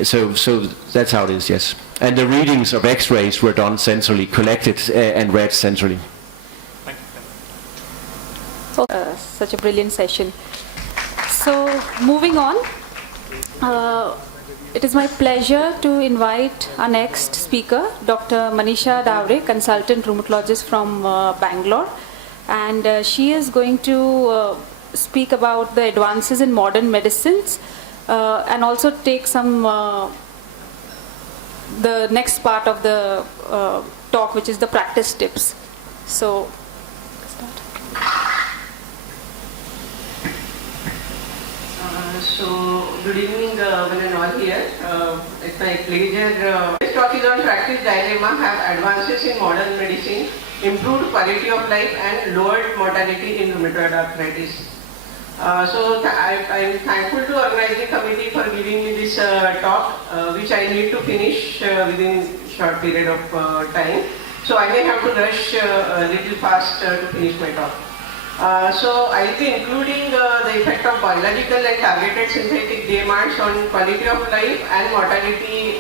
so that's how it is. Yes, and the readings of X-rays were done centrally, collected and read centrally. Such a brilliant session. So moving on. It is my pleasure to invite our next speaker, Dr. Manisha Davre, consultant rheumatologist from Bangalore, and she is going to speak about the advances in modern medicines and also take some the next part of the talk, which is the practice tips. So, good evening, one and all here. It's my pleasure. This talk is on practice dilemma, have advances in modern medicine, improved quality of life and lowered mortality in rheumatoid arthritis. I'm thankful to organizing committee for giving me this talk, which I need to finish within short period of time. So I may have to rush a little fast to finish my talk. So I will be including the effect of biological and targeted synthetic DMRs on quality of life and mortality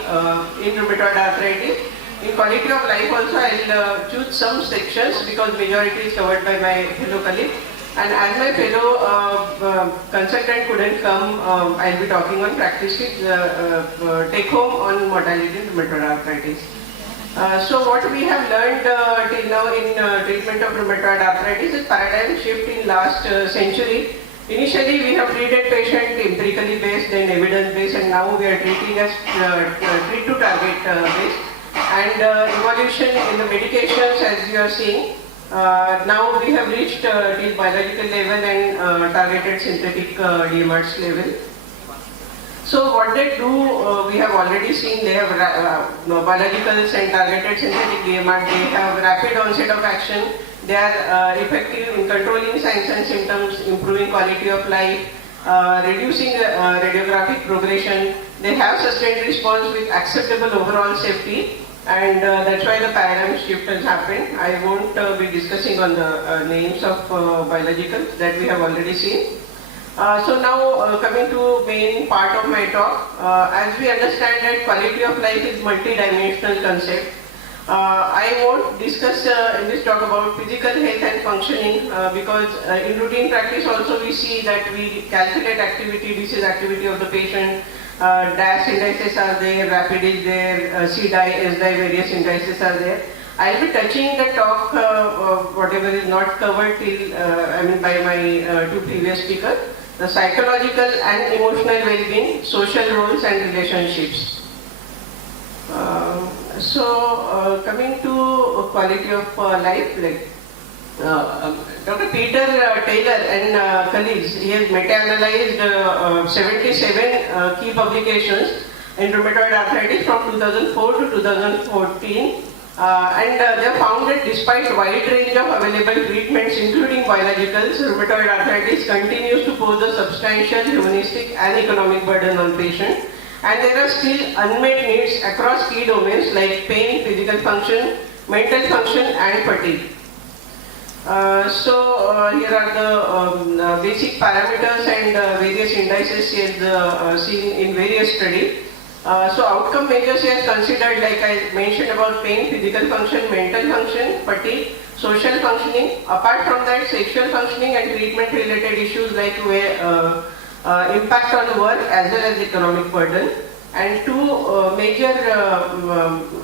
in rheumatoid arthritis. In quality of life also I will choose some sections because majority is covered by my fellow colleague. And as my fellow consultant couldn't come, I will be talking on practice tips, take home on mortality in rheumatoid arthritis. So what we have learned till now in treatment of rheumatoid arthritis is paradigm shift in last century. Initially we have treated patient empirically based and evidence based, and now we are treating as treat to target based. And evolution in the medications, as you are seeing, now we have reached till biological level and targeted synthetic DMRs level. So what they do, we have already seen, they have biologicals and targeted synthetic DMR, they have rapid onset of action, they are effective in controlling signs and symptoms, improving quality of life, reducing radiographic progression, they have sustained response with acceptable overall safety, and that's why the paradigm shift has happened. I won't be discussing on the names of biologicals that we have already seen. So now coming to main part of my talk, as we understand that quality of life is multi-dimensional concept, I won't discuss in this talk about physical health and functioning because in routine practice also we see that we calculate activity, disease activity of the patient, DAS indices are there, rapid is there, C-die, S-die, various indices are there. I will be touching the talk, whatever is not covered till, by my two previous speakers. The psychological and emotional well-being, social roles and relationships. Coming to quality of life, like Dr. Peter Taylor and colleagues, he has meta-analyzed 77 key publications in rheumatoid arthritis from 2004 to 2014. And they have found that despite wide range of available treatments including biologicals, rheumatoid arthritis continues to pose a substantial humanistic and economic burden on patients, and there are still unmet needs across key domains like pain, physical function, mental function and fatigue. Here are the basic parameters and various indices seen in various studies. Outcome measures he has considered, like I mentioned about pain, physical function, mental function, fatigue, social functioning. Apart from that, sexual functioning and treatment related issues like impact on work as well as economic burden. And two major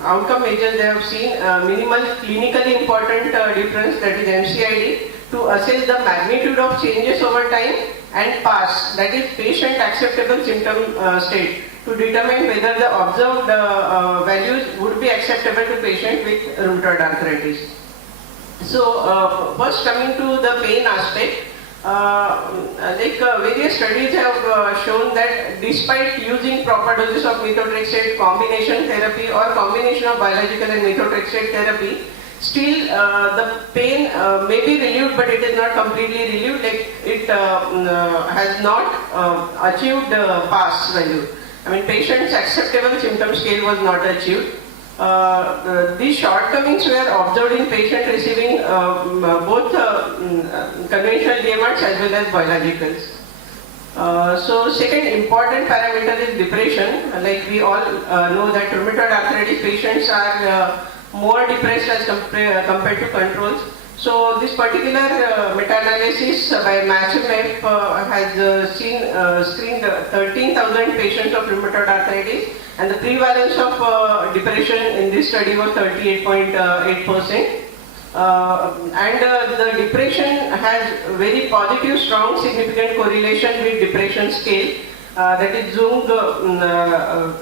outcome measures they have seen, minimal clinically important difference, that is MCID, to assess the magnitude of changes over time, and PASS, that is patient acceptable symptom state, to determine whether the observed values would be acceptable to patient with rheumatoid arthritis. So first coming to the pain aspect, various studies have shown that despite using proper doses of methotrexate, combination therapy or combination of biological and methotrexate therapy, Still, the pain may be relieved, but it is not completely relieved. Like it has not achieved pass value. I mean, patient's acceptable symptom scale was not achieved. These shortcomings were observed in patient receiving both conventional DMARDs as well as biologicals. So second important parameter is depression. Like we all know that rheumatoid arthritis patients are more depressed as compared to controls. So this particular meta-analysis by MatchMap has screened 13,000 patients of rheumatoid arthritis, and the prevalence of depression in this study was 38.8%. And the depression has very positive, strong, significant correlation with depression scale, that is zoomed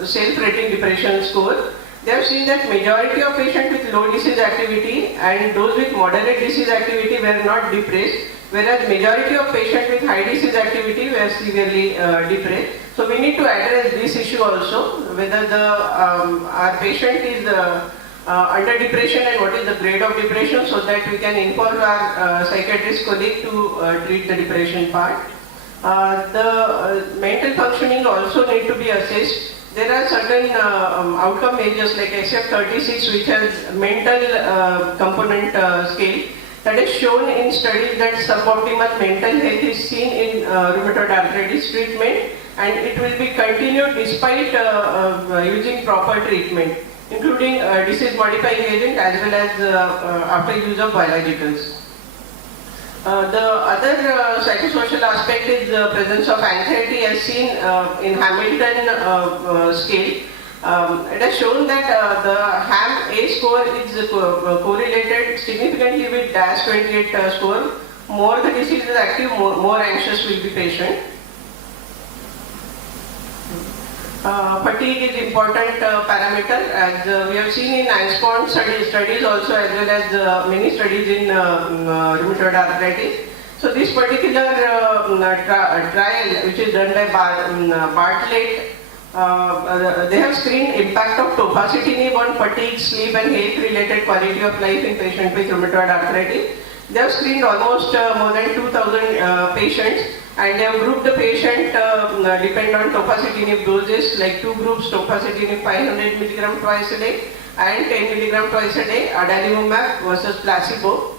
self-rating depression score. They have seen that majority of patients with low disease activity and those with moderate disease activity were not depressed, whereas majority of patients with high disease activity were severely depressed. So we need to address this issue also, whether our patient is under depression and what is the grade of depression, so that we can inform our psychiatrist colleague to treat the depression part. The mental functioning also need to be assessed. There are certain outcome measures like SF36, which has mental component scale, that is shown in studies that suboptimal mental health is seen in rheumatoid arthritis treatment, and it will be continued despite using proper treatment, including disease modifying agent as well as after use of biologicals. The other psychosocial aspect is the presence of anxiety as seen in Hamilton scale. It has shown that the HAM-A score is correlated significantly with DAS28 score. More the disease is active, more anxious will be patient. Fatigue is important parameter, as we have seen in ANSPON studies also, as well as many studies in rheumatoid arthritis. So this particular trial, which is done by Bartlett, they have screened impact of tofacitinib on fatigue, sleep and health-related quality of life in patients with rheumatoid arthritis. They have screened almost more than 2,000 patients, and they have grouped the patient depend on tofacitinib doses, like two groups: tofacitinib 500 mg twice a day and 10 mg twice a day, adalimumab versus placebo.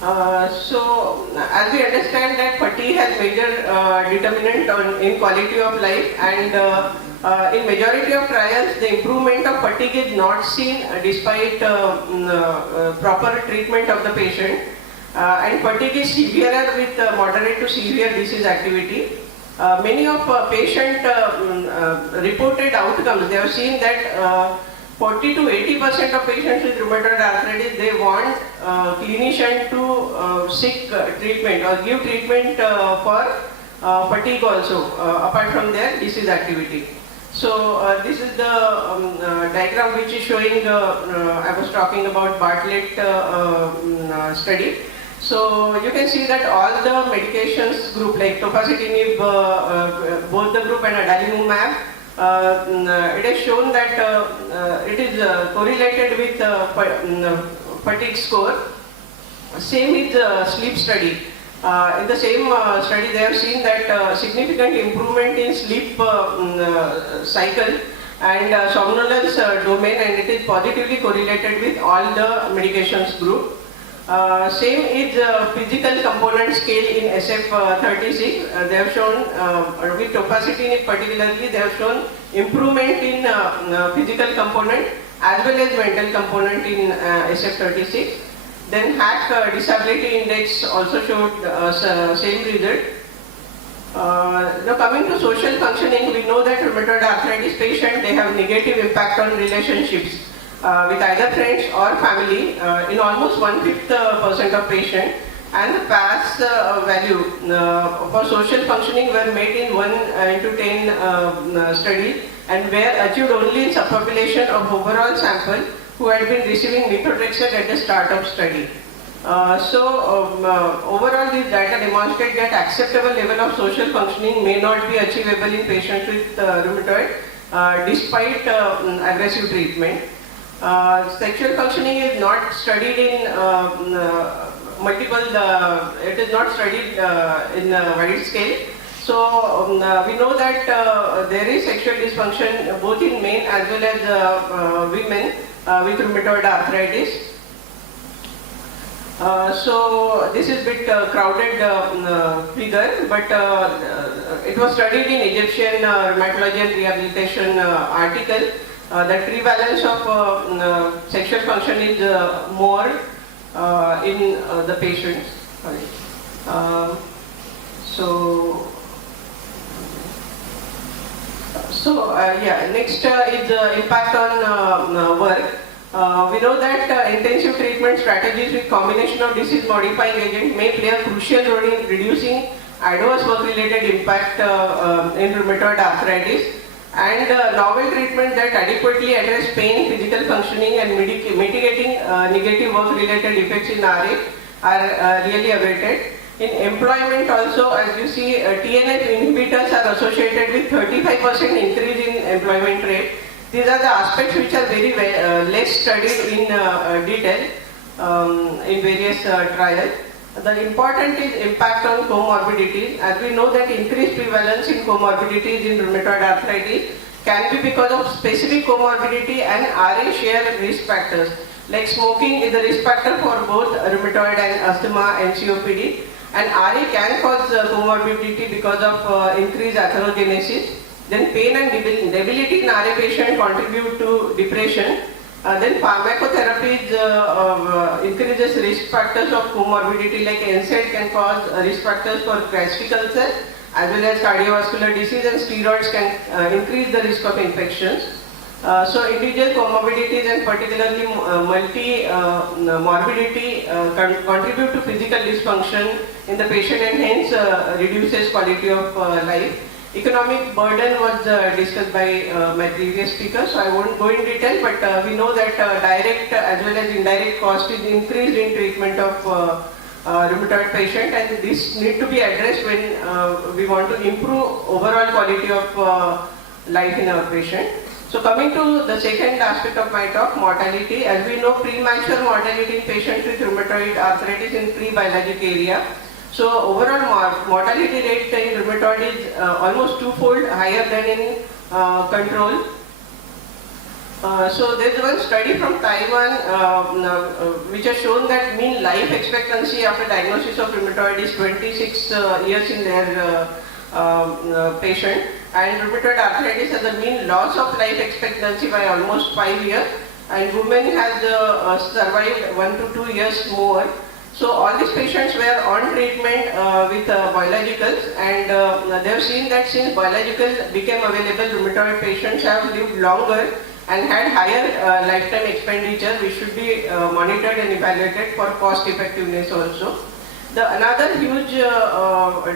So as we understand that fatigue has major determinant in quality of life, and in majority of trials the improvement of fatigue is not seen despite proper treatment of the patient, and fatigue is severer with moderate to severe disease activity. Many of patient reported outcomes, they have seen that 40 to 80% of patients with rheumatoid arthritis, they want clinician to seek treatment or give treatment for fatigue also, apart from their disease activity. So this is the diagram which is showing, I was talking about Bartlett study. So you can see that all the medications group like tofacitinib, both the group, and adalimumab, it is shown that it is correlated with fatigue score. Same with sleep study. In the same study, they have seen that significant improvement in sleep cycle and somnolence domain, and it is positively correlated with all the medications group. Same is physical component scale in SF36. They have shown with tofacitinib particularly, they have shown improvement in physical component as well as mental component in SF36. Then HAQ disability index also showed same result. Now coming to social functioning, we know that rheumatoid arthritis patient, they have negative impact on relationships with either friends or family in almost 1/5% of patients, and the PAS value for social functioning were made in 1:10 study, and were achieved only in subpopulation of overall sample who had been receiving methotrexate at the start of study. Overall these data demonstrate that acceptable level of social functioning may not be achievable in patients with rheumatoid despite aggressive treatment. Sexual functioning is not studied in it is not studied in a wide scale. So we know that there is sexual dysfunction both in men as well as women with rheumatoid arthritis. So this is a bit crowded figure, but it was studied in Egyptian Rheumatology and Rehabilitation article. The prevalence of sexual function is more in the patients. Next is the impact on work. We know that intensive treatment strategies with combination of disease modifying agent may play a crucial role in reducing adverse work related impact in rheumatoid arthritis, and novel treatments that adequately address pain, physical functioning and mitigating negative work related effects in RA are really awaited. In employment also, as you see, TNF inhibitors are associated with 35% increase in employment rate. These are the aspects which are very less studied in detail in various trials. The important is impact on comorbidities. As we know that increased prevalence in comorbidities in rheumatoid arthritis can be because of specific comorbidity and RA share risk factors. Like smoking is a risk factor for both rheumatoid and asthma and COPD, and RA can cause comorbidity because of increased atherogenesis. Then pain and debility in RA patient contribute to depression. Then pharmacotherapies increases risk factors of comorbidity, like NSAID can cause risk factors for gastric ulcer as well as cardiovascular disease, and steroids can increase the risk of infections. So individual comorbidities and particularly morbidity contribute to physical dysfunction in the patient and hence reduces quality of life. Economic burden was discussed by my previous speaker, so I won't go in detail, but we know that direct as well as indirect cost is increased in treatment of rheumatoid patient, and this need to be addressed when we want to improve overall quality of life in our patient. So coming to the second aspect of my talk, mortality. As we know, premature mortality in patients with rheumatoid arthritis in pre-biologic area. So overall mortality rate in rheumatoid is almost twofold higher than in control. So there is one study from Taiwan which has shown that mean life expectancy after diagnosis of rheumatoid is 26 years in their patient, and rheumatoid arthritis has a mean loss of life expectancy by almost 5 years, and women has survived 1 to 2 years more. So all these patients were on treatment with biologicals, and they have seen that since biological became available, rheumatoid patients have lived longer and had higher lifetime expenditure, which should be monitored and evaluated for cost effectiveness also. Another huge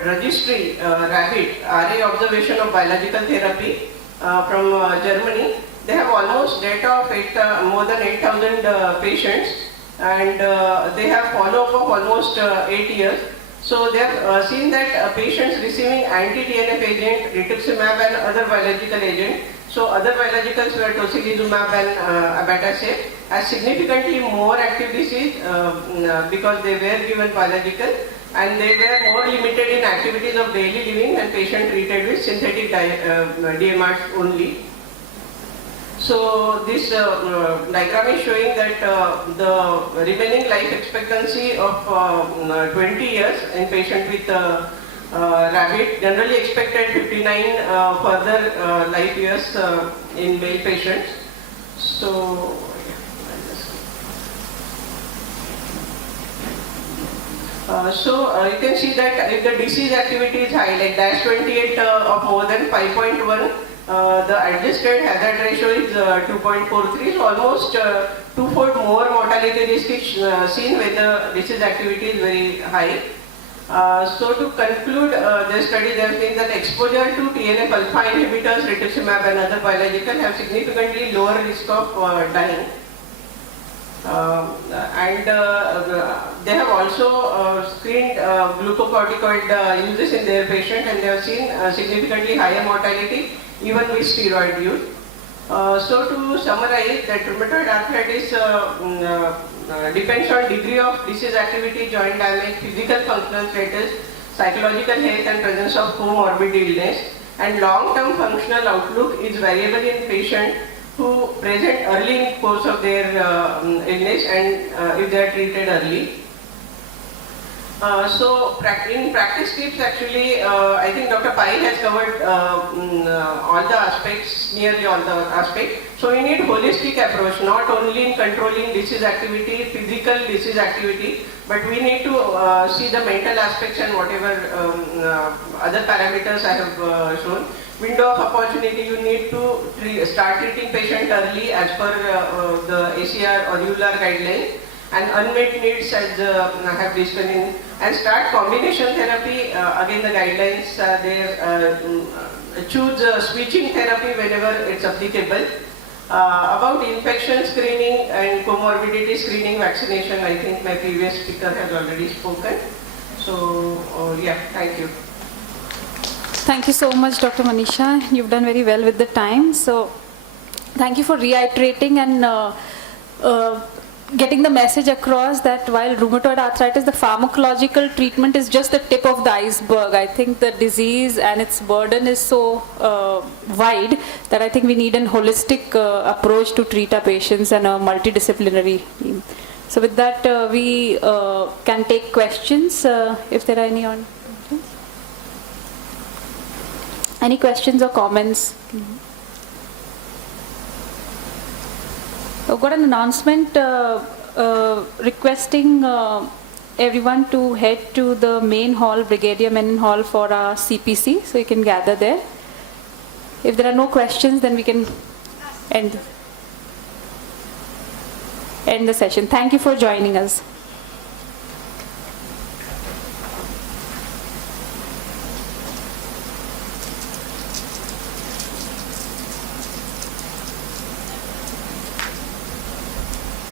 registry, RABBIT, RA observation of biological therapy from Germany. They have almost data of more than 8,000 patients, and they have follow-up of almost 8 years. So they have seen that patients receiving anti-TNF agent, rituximab and other biological agent, so other biologicals were tocilizumab and abatacept, has significantly more active disease because they were given biological, and they were more limited in activities of daily living and patient treated with synthetic DMRs only. So this diagram is showing that the remaining life expectancy of 20 years in patient with RABBIT, generally expected 59 further life years in male patients. So you can see that if the disease activity is high, like -28 of more than 5.1, the adjusted hazard ratio is 2.43, so almost twofold more mortality risk is seen when the disease activity is very high. So to conclude the study, they have seen that exposure to TNF alpha inhibitors, rituximab and other biological have significantly lower risk of dying. They have also screened glucocorticoid uses in their patient, and they have seen significantly higher mortality even with steroid use. So to summarize, that rheumatoid arthritis depends on degree of disease activity, joint damage, physical functional status, psychological health and presence of comorbid illness, and long-term functional outlook is variable in patient who present early in course of their illness and if they are treated early. So in practice tips, actually, I think Dr. Pai has covered all the aspects, nearly all the aspects. So we need holistic approach, not only in controlling disease activity, physical disease activity, but we need to see the mental aspects and whatever other parameters I have shown. Window of opportunity, you need to start treating patient early as per the ACR or ULR guidelines. And unmet needs, as I have discussed in, and start combination therapy. Again, the guidelines are there. Choose switching therapy whenever it's applicable. About infection screening and comorbidity screening, vaccination, I think my previous speaker has already spoken. So, yeah, thank you. Thank you so much, Dr. Manisha. You've done very well with the time. So, thank you for reiterating and getting the message across that while rheumatoid arthritis, the pharmacological treatment is just the tip of the iceberg. I think the disease and its burden is so wide that I think we need a holistic approach to treat our patients and a multidisciplinary team. So with that, we can take questions if there are any on. Any questions or comments? I've got an announcement requesting everyone to head to the main hall, Brigadier Menon Hall, for our CPC, so you can gather there. If there are no questions, then we can end the session. Thank you for joining us.